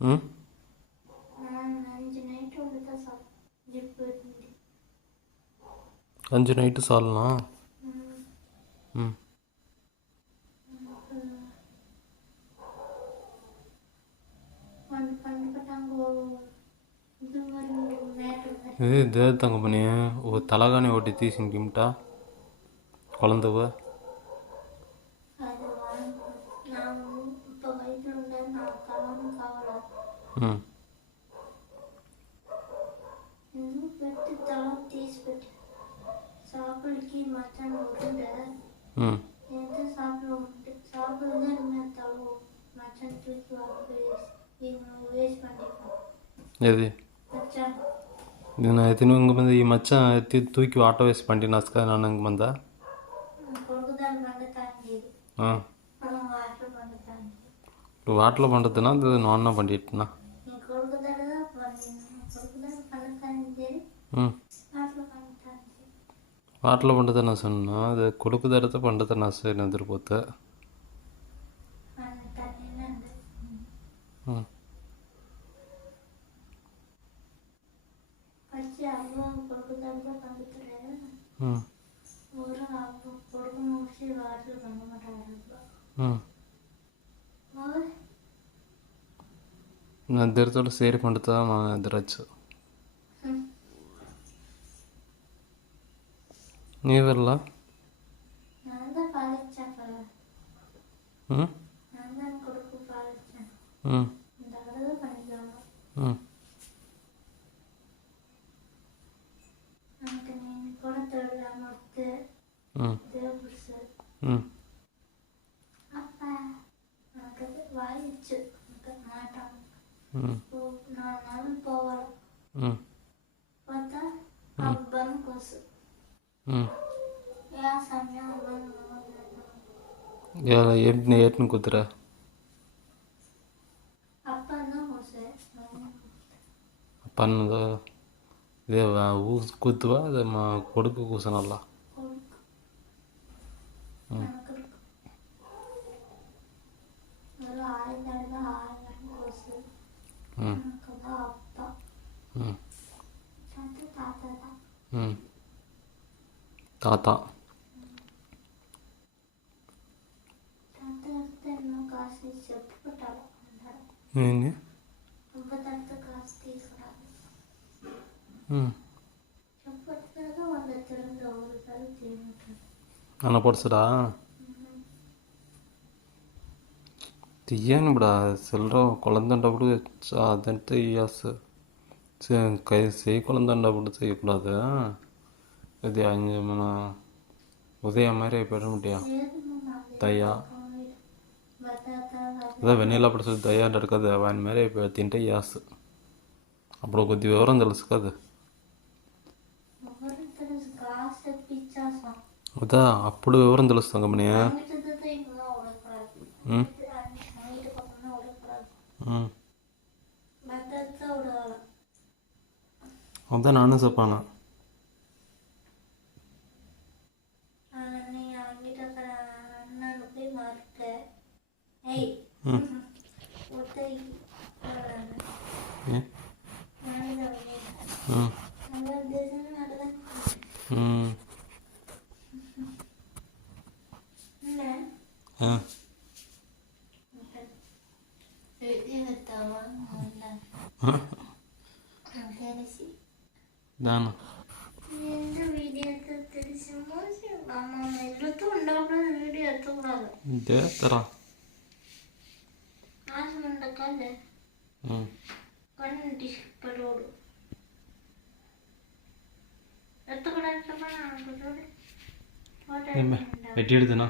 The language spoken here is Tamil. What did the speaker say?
ம்? அஞ்சு நைட்டு சாலலாம் ம். இது இதே தங்க பண்ணிய? ஒரு தலகாணி ஓட்டி தீசிங்கிட்டா குழந்தவ? ఏది? నేను అయితే ఈ మచ్చ ఎత్తి తూకి ఆటో వేసి పండి నస్కా నాన్నకి మంద? నువ్వు ఆటలో పండుతున్నా నాన్న పండిట్నా? కొడుకు దగ్గర పండుతలేదు ம் ఊరు అవ్వ కొడుకు మూసి వాటర్ పండమంటారు ம் నా ఇద్దరితో సేరి పండుతా మా ఇద్దరచ్చు ನೀ ಬರಲ್ಲ ಹ್ಞೂ ಹ್ಞೂ ಹ್ಞೂ ಹ್ಞೂ ಹ್ಞೂ ಹ್ಞೂ ఎలా ఏంటి ఏటిని కుదిరా అప్పను కోసే పన్ను ఇదే ఊ కూతువా? అదే మా కొడుకు కూర్చొనల్లా కొడుకు. தாத்தா ఏంటి అన్న పొడుసుడా తీయను ఇప్పుడు సెల్ర కొలందంటప్పుడు అదంటే కై చేయి కొలందంటప్పుడు చేయకూడదు ఇది అంజ మన ఉదయం మరి పెరమటియా దయా అదే వెన్నీళ్ళు అప్పుడు చూసి దయా అంటాడు కదా ఆయన మరి తింటే యాస్ అప్పుడు కొద్ది వివరం తెలుసు కదా అదా అప్పుడు వివరం తెలుస్తాం కమ్మని అదా నాన్న చెప్పాను ആ ഇതാണ്. ഇത് എത്ര கொண்டு கொண்டு டிஸ்பரோடு வெட்டி எடுத்துனா?